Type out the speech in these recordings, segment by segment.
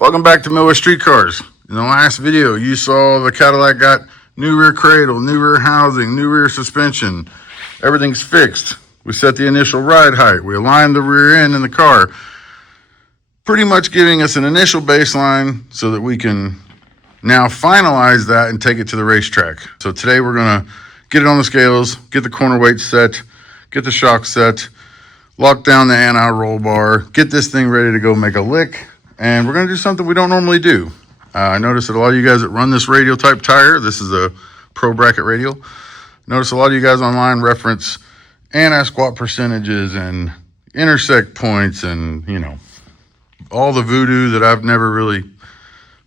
Welcome back to Midwest Street Cars. In the last video, you saw the Cadillac got new rear cradle, new rear housing, new rear suspension. Everything's fixed. We set the initial ride height. We aligned the rear end in the car, pretty much giving us an initial baseline so that we can now finalize that and take it to the racetrack. So today we're going to get it on the scales, get the corner weight set, get the shock set, lock down the anti-roll bar, get this thing ready to go make a lick. And we're going to do something we don't normally do. I noticed that a lot of you guys that run this radial type tire, this is a pro bracket radial. Notice a lot of you guys online reference anti-squat percentages and intersect points and, you know, all the voodoo that I've never really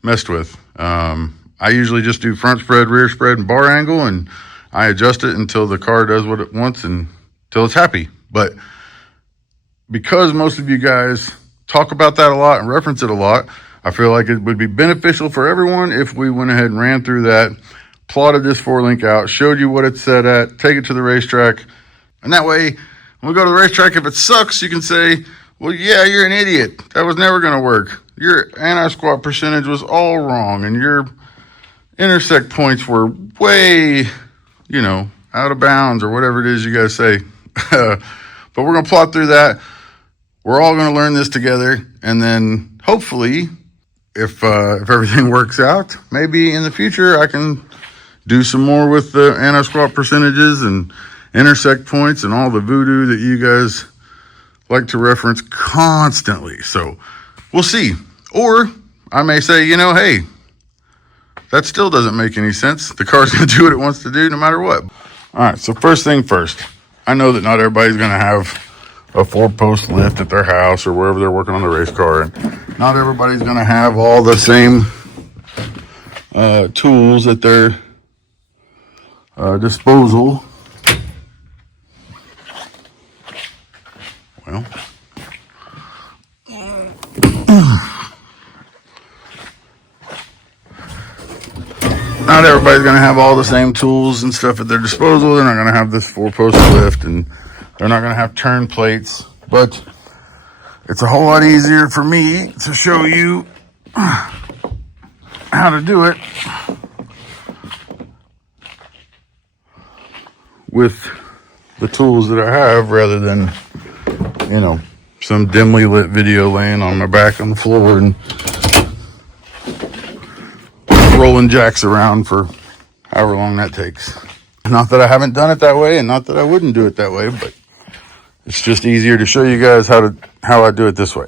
messed with. I usually just do front spread, rear spread, and bar angle, and I adjust it until the car does what it wants and until it's happy. But because most of you guys talk about that a lot and reference it a lot, I feel like it would be beneficial for everyone if we went ahead and ran through that, plotted this 4-link out, showed you what it's set at, take it to the racetrack. And that way, when we go to the racetrack, if it sucks, you can say, well, yeah, you're an idiot. That was never going to work. Your anti-squat percentage was all wrong, and your intersect points were way, you know, out of bounds or whatever it is you guys say. But we're going to plot through that. We're all going to learn this together, and then hopefully, if everything works out, maybe in the future I can do some more with the anti-squat percentages and intersect points and all the voodoo that you guys like to reference constantly. So we'll see. Or I may say, you know, hey, that still doesn't make any sense. The car's going to do what it wants to do no matter what. All right, so first thing first, I know that not everybody's going to have a 4-post lift at their house or wherever they're working on the race car. And not everybody's going to have all the same tools at their disposal. Well, not everybody's going to have all the same tools and stuff at their disposal. They're not going to have this 4-post lift, and they're not going to have turn plates, but it's a whole lot easier for me to show you how to do it with the tools that I have rather than, you know, some dimly lit video laying on my back on the floor and rolling jacks around for however long that takes. Not that I haven't done it that way, and not that I wouldn't do it that way, but it's just easier to show you guys how I do it this way.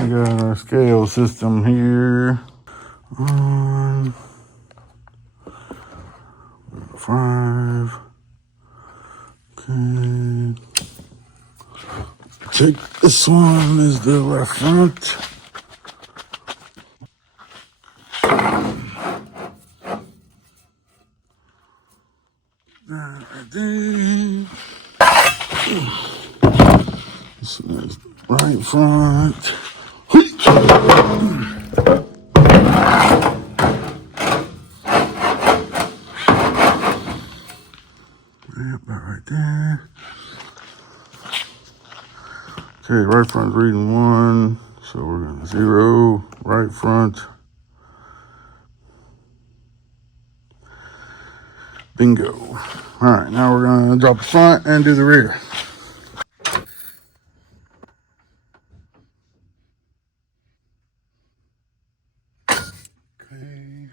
We got our scale system here. 5. Okay. Take this one is the left front. That right there. This is right front. Yep, that right there. Okay, right front's reading 1, so we're going to 0, right front. Bingo. All right, now we're going to drop the front and do the rear. Okay.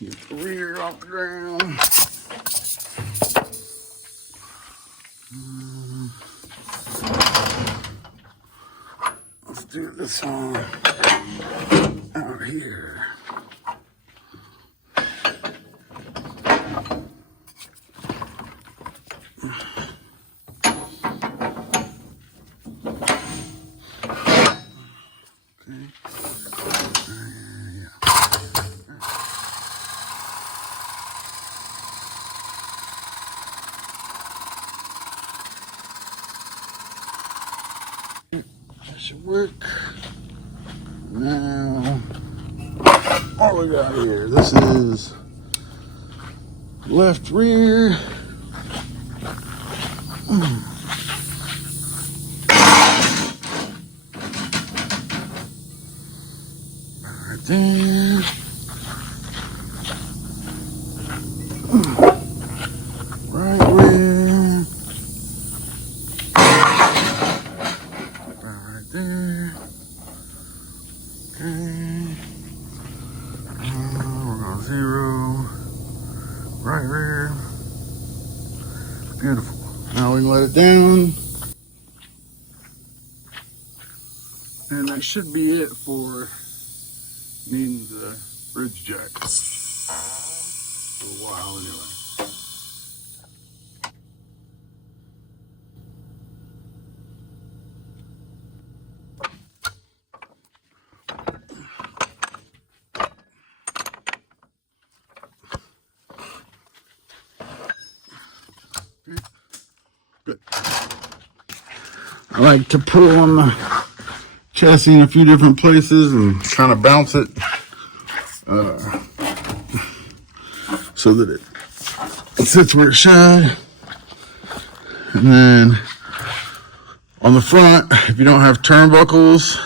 Get the rear off the ground. Let's do this one out here. should work. Now, what we got here? This is left rear. Right there. Right rear. Right there. Okay. We're going 0. Right rear. Beautiful. Now we can let it down. And that should be it for needing the bridge jack. For a while anyway. Good. I like to pull on the chassis in a few different places and kind of bounce it so that it sits where it should. And then on the front, if you don't have turnbuckles,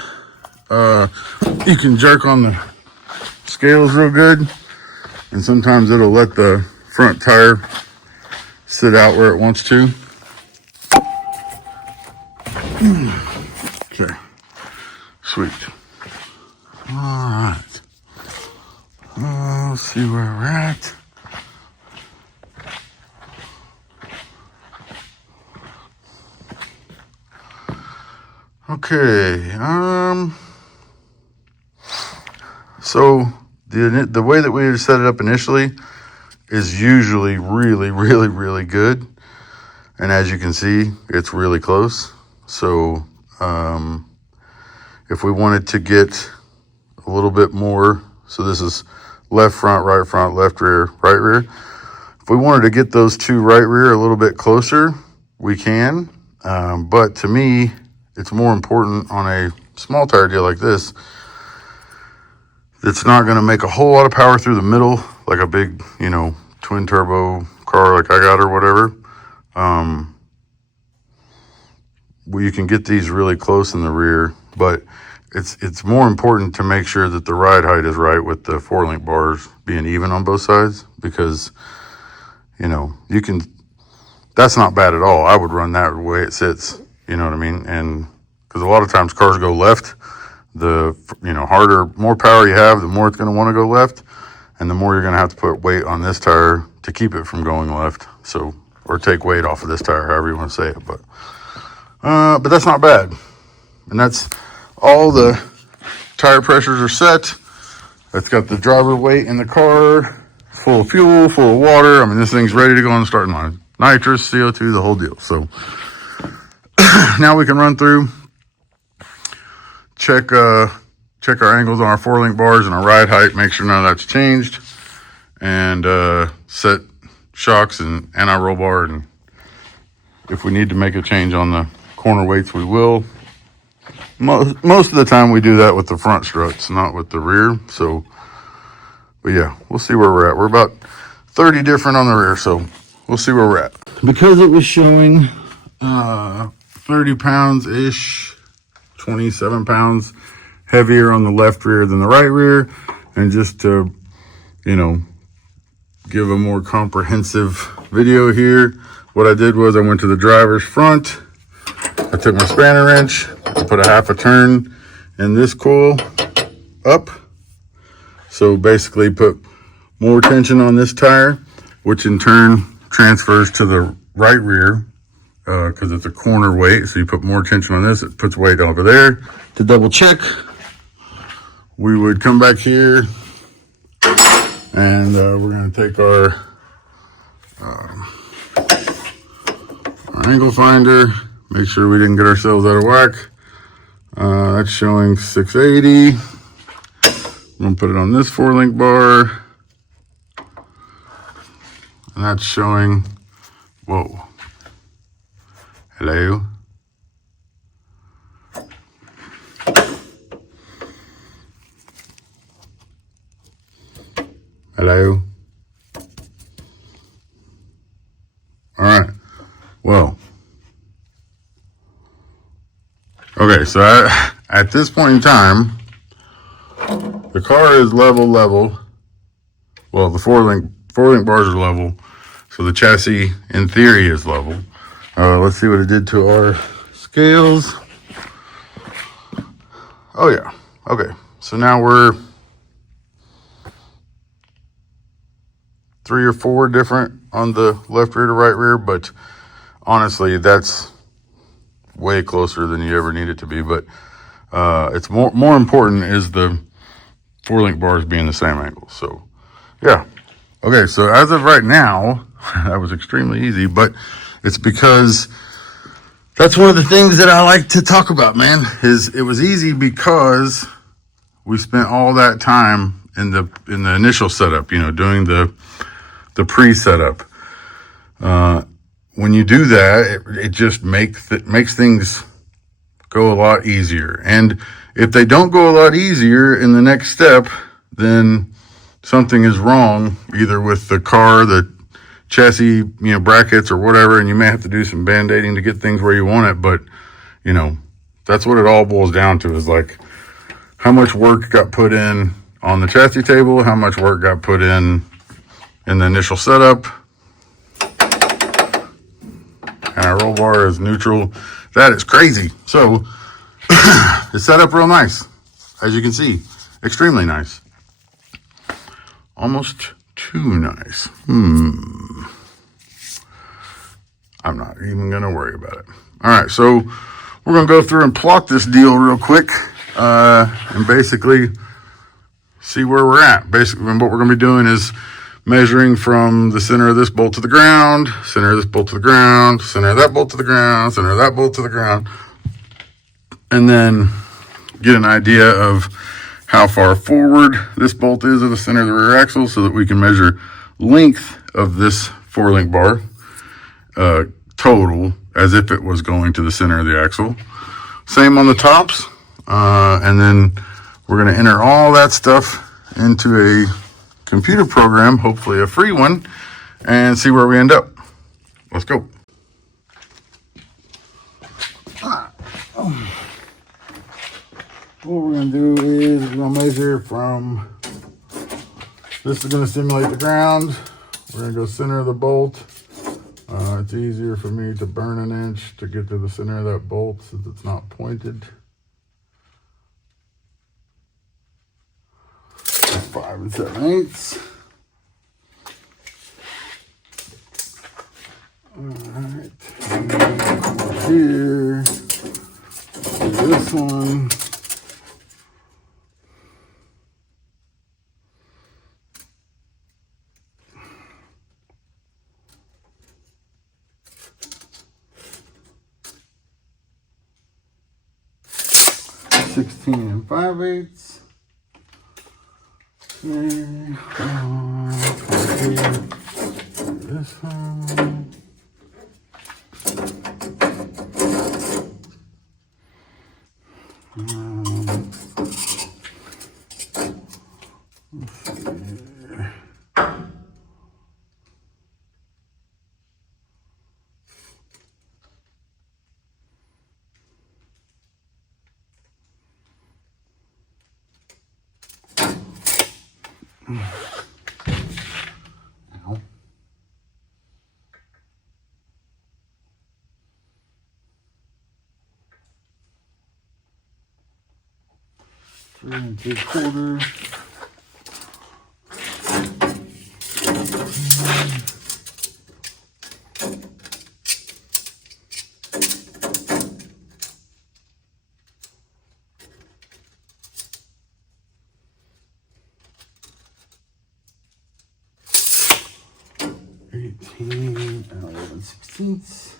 you can jerk on the scales real good, and sometimes it'll let the front tire sit out where it wants to. Okay, sweet. All right, let's see where we're at. Okay, so the way that we set it up initially is usually really good, and as you can see, it's really close. So if we wanted to get a little bit more, so this is left front, left rear, right rear. If we wanted to get those two right rear a little bit closer, we can, but to me, it's more important on a small tire deal like this. It's not going to make a whole lot of power through the middle, like a big, twin turbo car like I got or whatever. Well, you can get these really close in the rear, but it's more important to make sure that the ride height is right with the 4-link bars being even on both sides, because, you can, that's not bad at all. I would run that the way it sits, you know what I mean? And because a lot of times cars go left, the, harder, more power you have, the more it's going to want to go left, and the more you're going to have to put weight on this tire to keep it from going left. So, or take weight off of this tire, however you want to say it. But that's not bad. And that's all the tire pressures are set. It's got the driver weight in the car, full of fuel, full of water. I mean, this thing's ready to go on the starting line. Nitrous, CO2, the whole deal. So now we can run through, check our angles on our 4-link bars and our ride height, make sure none of that's changed, and set shocks and anti-roll bar. And if we need to make a change on the corner weights, we will. Most of the time we do that with the front struts, not with the rear. So, but yeah, we'll see where we're at. We're about 30 different on the rear, so we'll see where we're at. Because it was showing 30 pounds-ish, 27 pounds heavier on the left rear than the right rear, and just to, give a more comprehensive video here, what I did was I went to the driver's front, I took my spanner wrench, I put a half a turn in this coil up, so basically put more tension on this tire, which in turn transfers to the right rear, because it's a corner weight, so you put more tension on this, it puts weight over there. To double check, we would come back here, and we're going to take our angle finder, make sure we didn't get ourselves out of whack. That's showing 680. I'm going to put it on this 4-link bar, and that's showing, whoa, hello. Hello. All right. Well. Okay, so at this point in time, the car is level. Well, the four link bars are level, so the chassis in theory is level. Let's see what it did to our scales. Oh yeah. Okay, so now we're 3 or 4 different on the left rear to right rear, but honestly, that's way closer than you ever need it to be. But it's more important is the 4-link bars being the same angle. So yeah. Okay, so as of right now, that was extremely easy, but it's because that's one of the things that I like to talk about, man, is it was easy because we spent all that time in the initial setup, you know, doing the pre-setup. When you do that, it just makes things go a lot easier. And if they don't go a lot easier in the next step, then something is wrong, either with the car, the chassis, you know, brackets or whatever, and you may have to do some band-aiding to get things where you want it. But, you know, that's what it all boils down to, is like how much work got put in on the chassis table, how much work got put in the initial setup. And our roll bar is neutral. That is crazy. So it's set up real nice, as you can see, extremely nice. Almost too nice. I'm not even going to worry about it. All right, so we're going to go through and plot this deal real quick and basically see where we're at. Basically, what we're going to be doing is measuring from the center of this bolt to the ground, center of this bolt to the ground, center of that bolt to the ground, center of that bolt to the ground, and then get an idea of how far forward this bolt is of the center of the rear axle so that we can measure length of this 4-link bar total as if it was going to the center of the axle. Same on the tops. And then we're going to enter all that stuff into a computer program, hopefully a free one, and see where we end up. Let's go. What we're going to do is we're going to measure from, this is going to simulate the ground. We're going to go center of the bolt. It's easier for me to burn an inch to get to the center of that bolt since it's not pointed. That's 5 7/8. Alright, and then here, this one. $16 5/8. This one. Ow. Three 3 3/4. $18 and 11/16.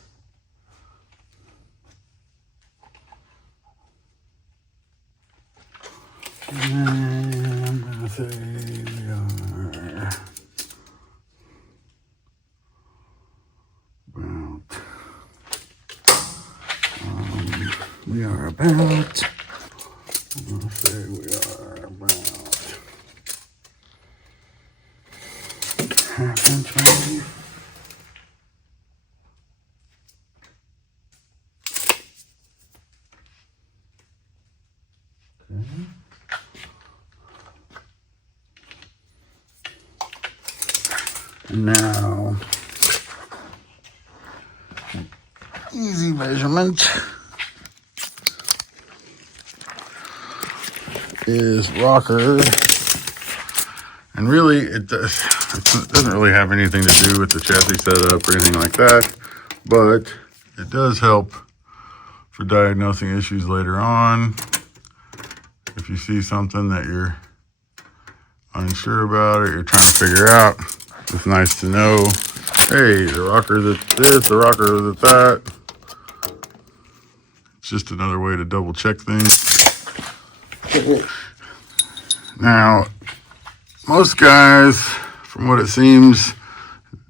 And then I'm gonna say we are about, I'm gonna say we are about 1/2 inch maybe. Now, easy measurement is rocker, and really it doesn't really have anything to do with the chassis setup or anything like that, but it does help for diagnosing issues later on. If you see something that you're unsure about or you're trying to figure out, it's nice to know, hey, the rocker's at this, the rocker's at that. It's just another way to double check things. Now, most guys, from what it seems,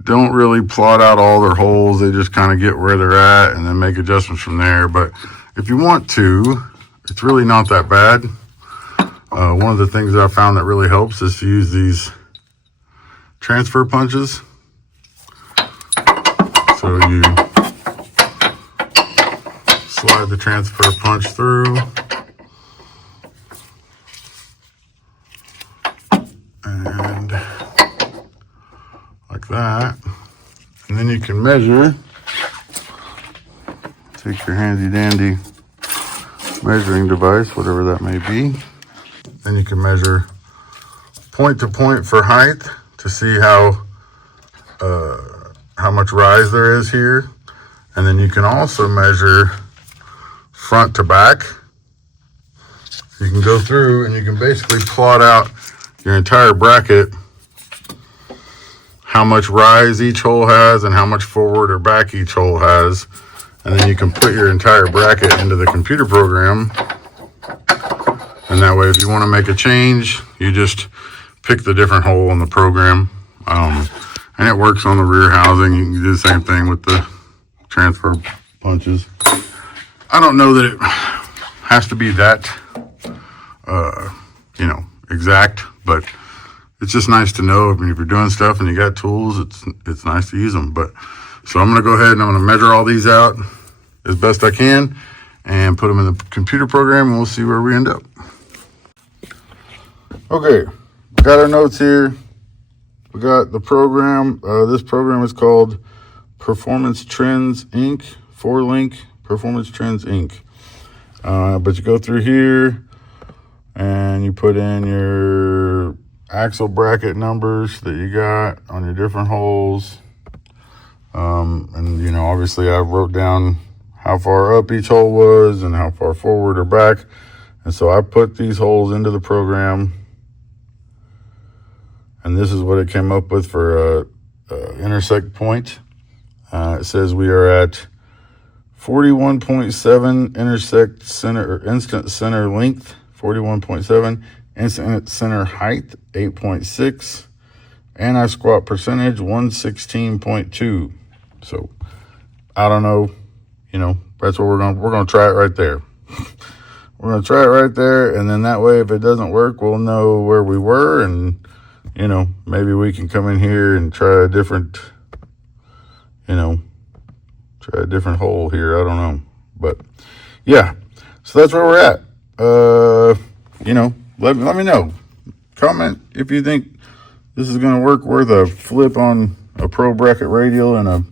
don't really plot out all their holes. They just kind of get where they're at and then make adjustments from there. But if you want to, it's really not that bad. One of the things that I found that really helps is to use these transfer punches. So you slide the transfer punch through, and like that. And then you can measure. Take your handy dandy measuring device, whatever that may be. Then you can measure point to point for height to see how much rise there is here. And then you can also measure front to back. You can go through and you can basically plot out your entire bracket, how much rise each hole has and how much forward or back each hole has. And then you can put your entire bracket into the computer program. And that way, if you want to make a change, you just pick the different hole in the program. And it works on the rear housing. You can do the same thing with the transfer punches. I don't know that it has to be that, exact, but it's just nice to know. I mean, if you're doing stuff and you got tools, it's nice to use them. But so I'm going to go ahead and I'm going to measure all these out as best I can and put them in the computer program, and we'll see where we end up. Okay, got our notes here. We got the program. This program is called Performance Trends Inc. 4-link Performance Trends Inc. But you go through here and you put in your axle bracket numbers that you got on your different holes. And obviously I wrote down how far up each hole was and how far forward or back. And so I put these holes into the program. And this is what it came up with for intersect point. It says we are at 41.7 intersect center or instant center length, 41.7, instant center height, 8.6, anti-squat percentage, 116.2. So I don't know, that's what we're gonna try it right there. We're gonna try it right there, and then that way, if it doesn't work, we'll know where we were, and maybe we can come in here and try a different, try a different hole here. I don't know, but yeah. So that's where we're at. Let me know. Comment if you think this is gonna work worth a flip on a pro bracket radial and a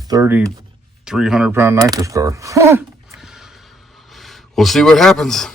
3,300-pound nitrous car. We'll see what happens.